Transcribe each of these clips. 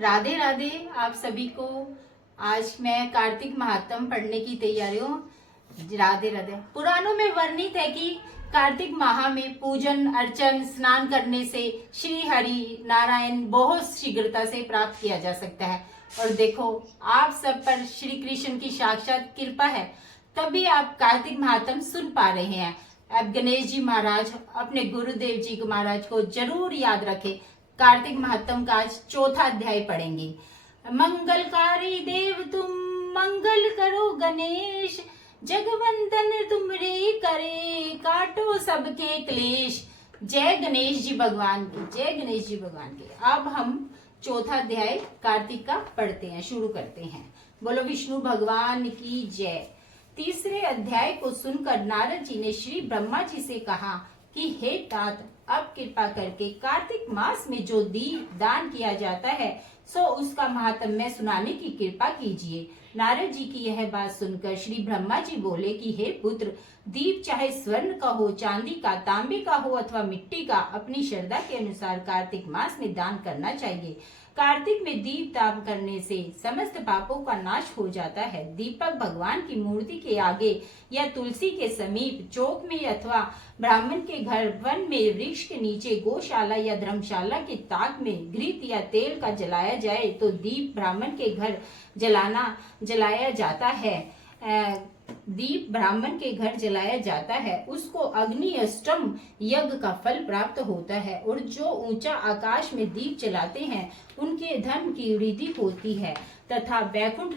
राधे राधे आप सभी को। आज मैं कार्तिक महात्म पढ़ने की तैयारियों। राधे राधे। पुराणों में वर्णित है कि कार्तिक माह में पूजन अर्चन स्नान करने से श्री हरि नारायण बहुत शीघ्रता से प्राप्त किया जा सकता है। और देखो आप सब पर श्री कृष्ण की साक्षात कृपा है, तभी आप कार्तिक महात्म सुन पा रहे हैं। अब गणेश जी महाराज अपने गुरुदेव जी महाराज को जरूर याद रखें। कार्तिक महात्म का आज चौथा अध्याय पढ़ेंगे। मंगलकारी देव तुम मंगल करो गणेश, जगवंदन तुमरे करे काटो सबके क्लेश। जय गणेश जी भगवान की, जय गणेश जी भगवान की। अब हम चौथा अध्याय कार्तिक का पढ़ते हैं, शुरू करते हैं। बोलो विष्णु भगवान की जय। तीसरे अध्याय को सुनकर नारद जी ने श्री ब्रह्मा जी से कहा कि हे तात, अब कृपा करके कार्तिक मास में जो दीप दान किया जाता है सो उसका महात्म्य सुनाने की कृपा कीजिए। नारद जी की यह बात सुनकर श्री ब्रह्मा जी बोले कि हे पुत्र, दीप चाहे स्वर्ण का हो, चांदी का, तांबे का हो अथवा मिट्टी का, अपनी श्रद्धा के अनुसार कार्तिक मास में दान करना चाहिए। कार्तिक में दीप दान करने से समस्त पापों का नाश हो जाता है। दीपक भगवान की मूर्ति के आगे या तुलसी के समीप, चौक में अथवा ब्राह्मण के घर, वन में, वृक्ष के नीचे, गौशाला या धर्मशाला के ताक में घृत या तेल का जलाया जाए तो दीप ब्राह्मण के घर जलाया जाता है। दीप ब्राह्मण के घर जलाया जाता है, उसको अग्नि अष्टम यज्ञ का फल प्राप्त होता है। और जो ऊंचा आकाश में दीप जलाते हैं उनके धन की वृद्धि होती है तथा वैकुंठ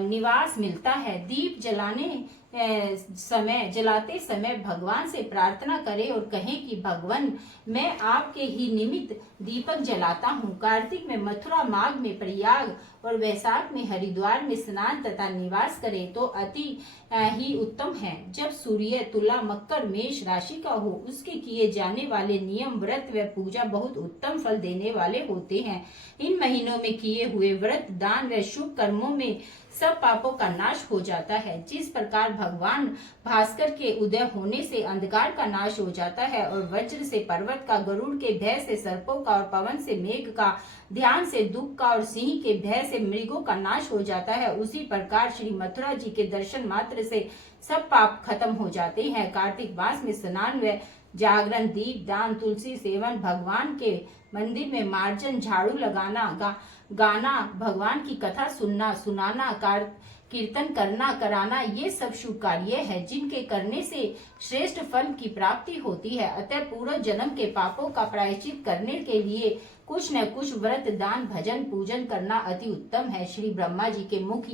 निवास मिलता है। दीप जलाते समय भगवान से प्रार्थना करें और कहें कि भगवान, मैं आपके ही निमित्त दीपक जलाता हूँ। कार्तिक में मथुरा, माघ में प्रयाग और वैशाख में हरिद्वार में स्नान तथा निवास करें तो अति ही उत्तम है। जब सूर्य तुला, मकर, मेष राशि का हो, उसके किए जाने वाले नियम, व्रत व पूजा बहुत उत्तम फल देने वाले होते हैं। इन महीनों में किए हुए व्रत, दान व शुभ कर्मों में सब पापों का नाश हो जाता है। जिस प्रकार भगवान भास्कर के उदय होने से अंधकार का नाश हो जाता है और वज्र से पर्वत का, गरुड़ के भय से सर्पों का और पवन से मेघ का, ध्यान से दुख का और सिंह के भय से मृगों का नाश हो जाता है, उसी प्रकार श्री मथुरा जी के दर्शन मात्र से सब पाप खत्म हो जाते हैं। कार्तिक मास में स्नान व जागरण, दीप दान, तुलसी सेवन, भगवान के मंदिर में मार्जन, झाड़ू लगाना, गाना, भगवान की कथा सुनाना, कीर्तन करना कराना, ये सब शुभ कार्य है जिनके करने से श्रेष्ठ फल की प्राप्ति होती है। अतः पूर्व जन्म के पापों का प्रायश्चित करने के लिए कुछ न कुछ व्रत, दान, भजन, पूजन करना अति उत्तम है। श्री ब्रह्मा जी के मुख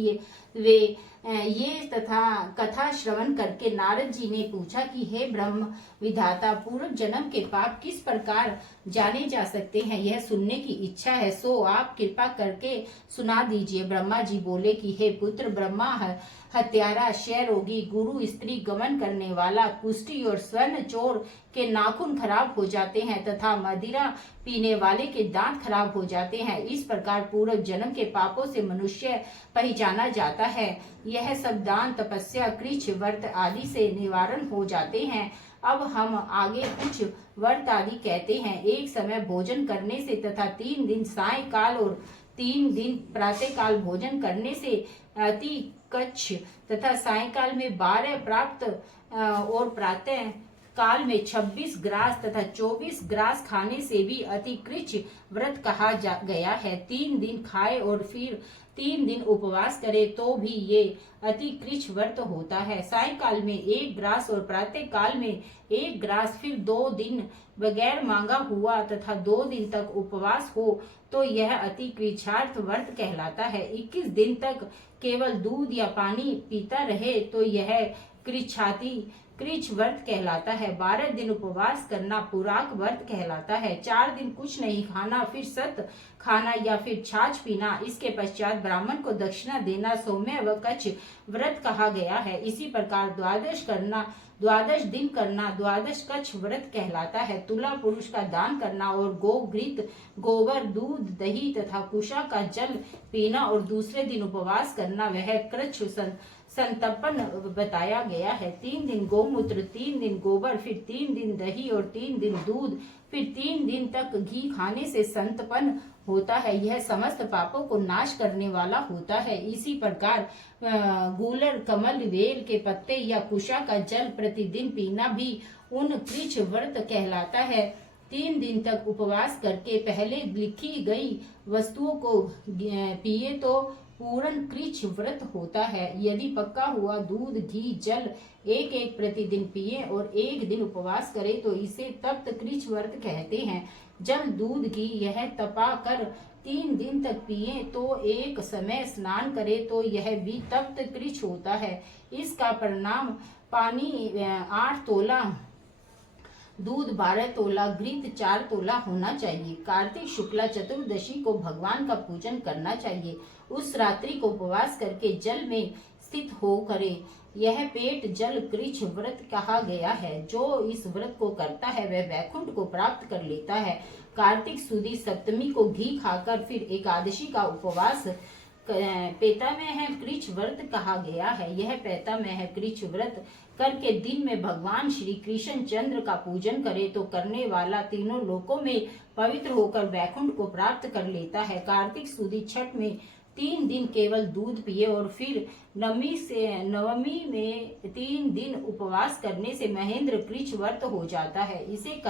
ये तथा कथा श्रवण करके नारद जी ने पूछा कि हे ब्रह्म विधाता, पूर्व जन्म के पाप किस प्रकार जाने जा सकते हैं, यह सुनने की इच्छा है, सो आप कृपा करके सुना दीजिए। ब्रह्मा जी बोले कि हे पुत्र, ब्रह्मा हत्यारा, क्षय रोगी, गुरु स्त्री गमन करने वाला, कुष्ठी और स्वर्ण चोर के नाखून खराब हो जाते हैं तथा मदिरा पीने वाले के दांत खराब हो जाते हैं। इस प्रकार पूर्व जन्म के पापों से मनुष्य पहचाना जाता है। यह सब दान, तपस्या, कृच्छ, व्रत आदि से निवारण हो जाते हैं। अब हम आगे कुछ व्रत आदि कहते हैं। एक समय भोजन करने से तथा 3 दिन सायकाल और 3 दिन प्रातः काल भोजन करने से अति कच्छ तथा सायकाल में 12 प्राप्त और प्रातः काल में 26 ग्रास तथा 24 ग्रास खाने से भी अति कृच्छ व्रत कहा गया है। 3 दिन खाए और फिर 3 दिन उपवास करे तो भी ये अति कृच्छ व्रत होता है। सायकाल में 1 ग्रास और प्रातः काल में 1 ग्रास, फिर 2 दिन बगैर मांगा हुआ तथा 2 दिन तक उपवास हो तो यह अति कृच्छार्थ व्रत कहलाता है। 21 दिन तक केवल दूध या पानी पीता रहे तो यह कृच्छ व्रत कहलाता है। 12 दिन उपवास करना पुराक व्रत कहलाता है। 4 दिन कुछ नहीं खाना, फिर सत खाना या फिर छाछ पीना, इसके पश्चात ब्राह्मण को दक्षिणा देना सौम्य व कच्छ व्रत कहा गया है। इसी प्रकार 12 दिन करना 12 कच्छ व्रत कहलाता है। तुला पुरुष का दान करना और गो, घृत, गोबर, दूध, दही तथा कुशा का जल पीना और दूसरे दिन उपवास करना वह कृच्छ संतर्पण बताया गया है। 3 दिन गोमूत्र, 3 दिन गोबर, फिर 3 दिन दही और 3 दिन दूध, फिर 3 दिन तक घी खाने से संतर्पण होता है। यह समस्त पापों को नाश करने वाला होता है। इसी प्रकार गूलर, कमल, बेल के पत्ते या कुशा का जल प्रतिदिन पीना भी उन कृच्छ व्रत कहलाता है। 3 दिन तक उपवास करके पहले लिखी गई वस्तुओं को पिए तो पूर्ण कृच्छ व्रत होता है। यदि पका हुआ दूध, घी, जल एक एक प्रतिदिन पिए और एक दिन उपवास करे तो इसे तप्त कृच्छ व्रत कहते हैं। जल, दूध, घी यह तपा कर 3 दिन तक पिए तो एक समय स्नान करे तो यह भी तप्त कृच्छ होता है। इसका परिणाम पानी 8 तोला, दूध 12 तोला, घृत 4 तोला होना चाहिए। कार्तिक शुक्ला चतुर्दशी को भगवान का पूजन करना चाहिए। उस रात्रि को उपवास करके जल में स्थित हो करे। यह पेट जल कृच्छ व्रत कहा गया है। जो इस व्रत को करता है वह वैकुंठ को प्राप्त कर लेता है। कार्तिक सुदी सप्तमी को घी खाकर फिर एकादशी का उपवास पैतामह कृच्छ व्रत कहा गया है। यह पैतामह कृच्छ व्रत करके दिन में भगवान श्री कृष्ण चंद्र का पूजन करे तो करने वाला तीनों लोकों में पवित्र होकर वैकुंठ को प्राप्त कर लेता है। कार्तिक सुदी छठ में 3 दिन केवल दूध पिए और फिर नवमी में 3 दिन उपवास करने से महेंद्र कृच्छ व्रत हो जाता है। इसे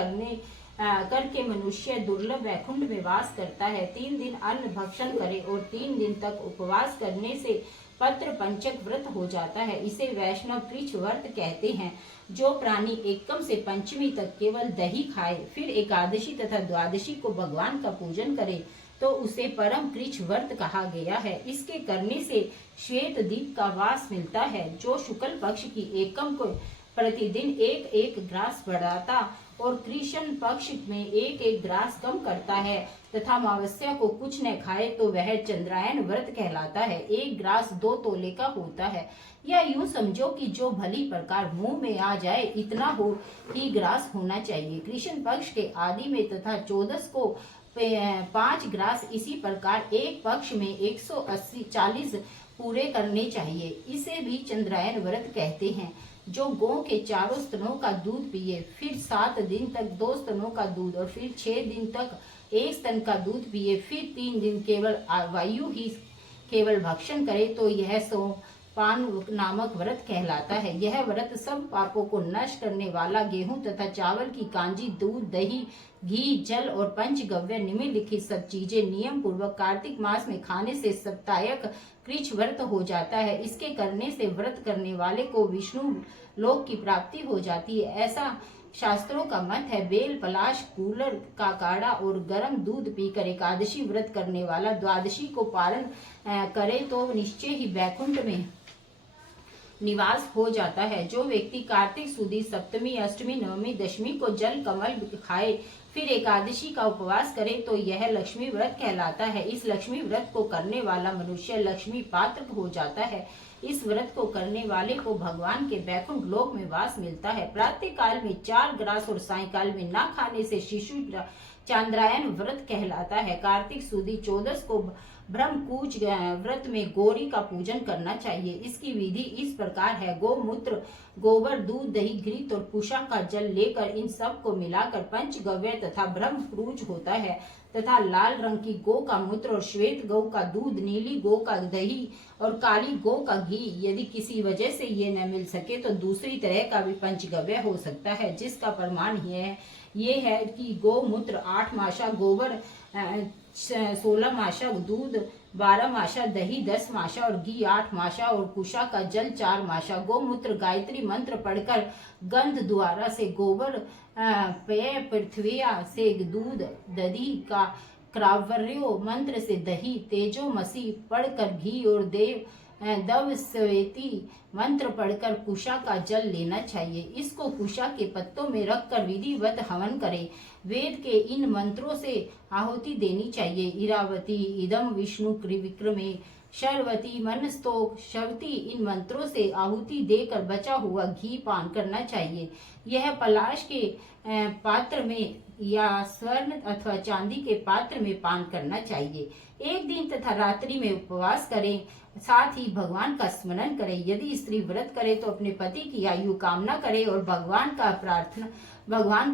करके मनुष्य दुर्लभ वैकुंठ में वास करता है। 3 दिन अन्न भक्षण करे और 3 दिन तक उपवास करने से पत्र पंचक व्रत हो जाता है। इसे वैष्णव कृच्छ व्रत कहते हैं। जो प्राणी एकम से पंचमी तक केवल दही खाए फिर एकादशी तथा द्वादशी को भगवान का पूजन करे तो उसे परम कृच्छ व्रत कहा गया है। इसके करने से श्वेत दीप का वास मिलता है जो शुक्ल पक्ष की एकम को प्रतिदिन एक एक ग्रास बढ़ाता और कृष्ण पक्ष में एक एक ग्रास कम करता है तथा अमावस्या को कुछ न खाए तो वह चंद्रायन व्रत कहलाता है। 1 ग्रास 2 तोले का होता है। या यूं समझो कि जो भली प्रकार मुंह में आ जाए इतना हो ही ग्रास होना चाहिए। कृष्ण पक्ष के आदि में तथा 14 को 5 ग्रास, इसी प्रकार एक पक्ष में 140 पूरे करने चाहिए। इसे भी चंद्रायन व्रत कहते हैं। जो गौ के 4 स्तनों का दूध पिए फिर 7 दिन तक 2 स्तनों का दूध और फिर 6 दिन तक 1 स्तन का दूध पिए फिर 3 दिन केवल वायु ही केवल भक्षण करे तो यह सोपान नामक व्रत कहलाता है। यह व्रत सब पापों को नष्ट करने वाला गेहूं तथा चावल की कांजी, दूध, दही, घी, जल और पंचगव्य निम्नलिखित सब चीजें नियम पूर्वक कार्तिक मास में खाने से सप्तायक कृच्छ व्रत हो जाता है। इसके करने से व्रत करने वाले को विष्णु लोक की प्राप्ति हो जाती है, ऐसा शास्त्रों का मत है। बेल, पलाश, कूलर का काढ़ा और गर्म दूध पीकर एकादशी व्रत करने वाला द्वादशी को पारण करे तो निश्चय ही वैकुंठ में निवास हो जाता है। जो व्यक्ति कार्तिक सुदी सप्तमी, अष्टमी, नवमी, दशमी को जल कमल खाए फिर एकादशी का उपवास करे तो यह लक्ष्मी व्रत कहलाता है। इस लक्ष्मी व्रत को करने वाला मनुष्य लक्ष्मी पात्र हो जाता है। इस व्रत को करने वाले को भगवान के वैकुंठ लोक में वास मिलता है। प्रातः काल में 4 ग्रास और सायंकाल में न खाने से शिशु चांद्रायन व्रत कहलाता है। कार्तिक सुदी 14 को ब्रह्मकूच व्रत में गौरी का पूजन करना चाहिए। इसकी विधि इस प्रकार है। गोमूत्र, गोबर, दूध, दही, घृत और कुशा का जल लेकर इन सब को मिलाकर पंचगव्य तथा ब्रह्मकूच होता है तथा लाल रंग की गौ का मूत्र और श्वेत गौ का दूध, नीली गौ का दही और काली गौ का घी। यदि किसी वजह से ये न मिल सके तो दूसरी तरह का भी पंचगव्य हो सकता है, जिसका प्रमाण ये है कि गौमूत्र 8 मासा, गोबर 16 मासा, दूध 12 मासा, दही 10 मासा और घी 8 मासा और कुशा का जल 4 मासा। गौमूत्र गायत्री मंत्र पढ़कर गंध द्वारा से गोबर पेय, पृथ्विया से दूध, दधी का क्रावर्यो मंत्र से दही, तेजोमसी पढ़कर घी और दव स्वेती मंत्र पढ़कर कुशा का जल लेना चाहिए। इसको कुशा के पत्तों में रखकर विधिवत हवन करें। वेद के इन मंत्रों से आहुति देनी चाहिए। इरावती इदम विष्णु विक्रमे शर्वती मनस्तोक शवती, इन मंत्रों से आहुति देकर बचा हुआ घी पान करना चाहिए। यह पलाश के पात्र में या स्वर्ण अथवा चांदी के पात्र में पान करना चाहिए। एक दिन तथा रात्रि में उपवास करें, साथ ही भगवान का स्मरण करें। यदि स्त्री व्रत करे तो अपने पति की आयु कामना करे और भगवान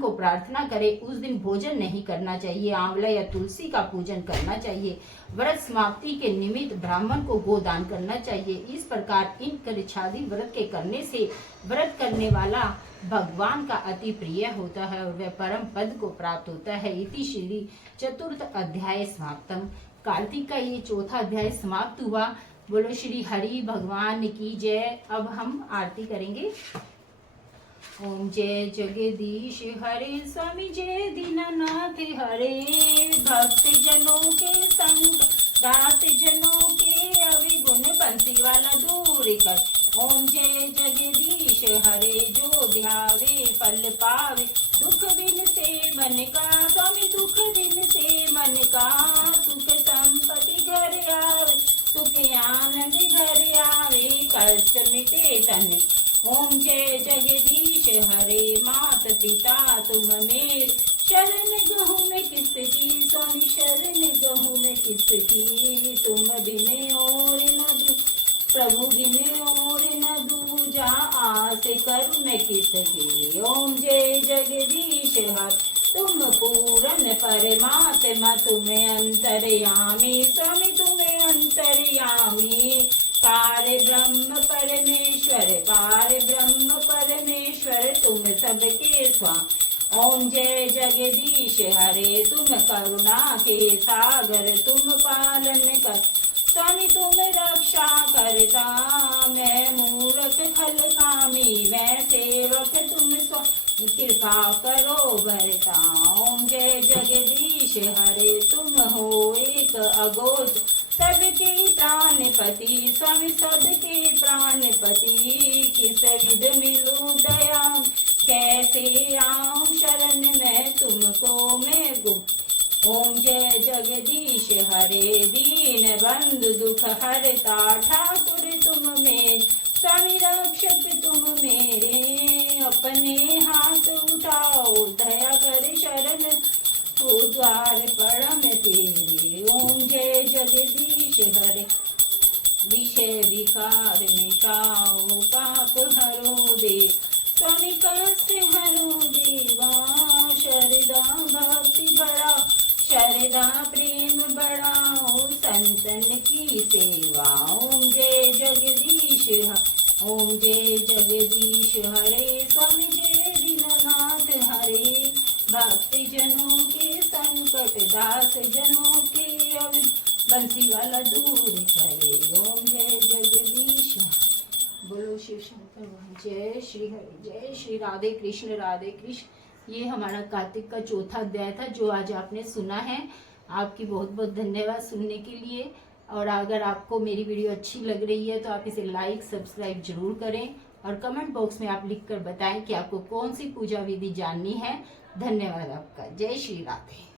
को प्रार्थना करे। उस दिन भोजन नहीं करना चाहिए। आंवला या तुलसी का पूजन करना चाहिए। व्रत समाप्ति के निमित्त ब्राह्मण को गोदान करना चाहिए। इस प्रकार इन कृच्छादि व्रत के करने से व्रत करने वाला भगवान का अति प्रिय होता है और वह परम पद को प्राप्त होता है। इति श्री चतुर्थ अध्याय समाप्तम। कार्तिक का ये चौथा अध्याय समाप्त हुआ। बोलो श्री हरि भगवान की जय। अब हम आरती करेंगे। ओम जय जगदीश हरे स्वामी जय दीनानाथ हरे। भक्त जनों के संग दास जनों के अविगुण बंसी वाला दूर कर। ओम जय जगदीश हरे जो ध्यावे फल पावे। दुख दिन से मन का स्वामी दुख दिन से मन का। सुख संपत्ति घर आवे सुख आनंद घर आवे। कष्ट मिटे तन। ओम जय जगदीश हरे मात पिता तुम मेरे। शरण गहूँ में किसकी स्वामी शरण गहूँ में किसकी। तुम बिने और न दू प्रभु बिने और न दूजा। आस करूँ मैं किसकी। ओम जय जगदीश हर तुम पूरन परमात्मा तुम्हें अंतर्यामी स्वामी तुम्हें अंतर्यामी। पार ब्रह्म परमेश्वर तुम सबके स्वामी। ओम जय जगदीश हरे तुम करुणा के सागर तुम पालन कर। स्वामी तुम रक्षा करता मैं मूर्ख खल कामी। मैं सेवक तुम स्वामी कृपा करो भरता। ओम जय जगदीश हरे तुम हो एक अगोच सबके प्राणपति। स्वामी सबके प्राणपति। किस विध मिलूं दया कैसे आऊं शरण में तुमको मैं गुम। ओम जय जगदीश हरे दीन बंधु दुख हरता। ठाकुर तुम मेरे स्वामी रक्षक तुम मेरे। अपने हाथ उठाओ दया कर शरण ओ द्वार परम तेरे। ओम जय जगदीश हरे विषय विकार मिटाओ पाप हरो देव। स्वामी कष्ट हरो देवा। शरदा भक्ति बढ़ा शरदा प्रेम बढ़ाओ संतन की सेवा। ओम जय जगदीश ओम जय जगदीश हरे स्वामी जय दीननाथ हरे। भक्ति जनों के संकट दास जनों के बंसी वाला दूर करे। ओम जय जगदीश। बोलो शिव शंकर भगवान। जय श्री हरि जय श्री राधे कृष्ण राधे कृष्ण। ये हमारा कार्तिक का चौथा अध्याय था जो आज आपने सुना है। आपकी बहुत बहुत धन्यवाद सुनने के लिए। और अगर आपको मेरी वीडियो अच्छी लग रही है तो आप इसे लाइक सब्सक्राइब जरूर करें और कमेंट बॉक्स में आप लिखकर बताएं कि आपको कौन सी पूजा विधि जाननी है। धन्यवाद आपका। जय श्री राधे।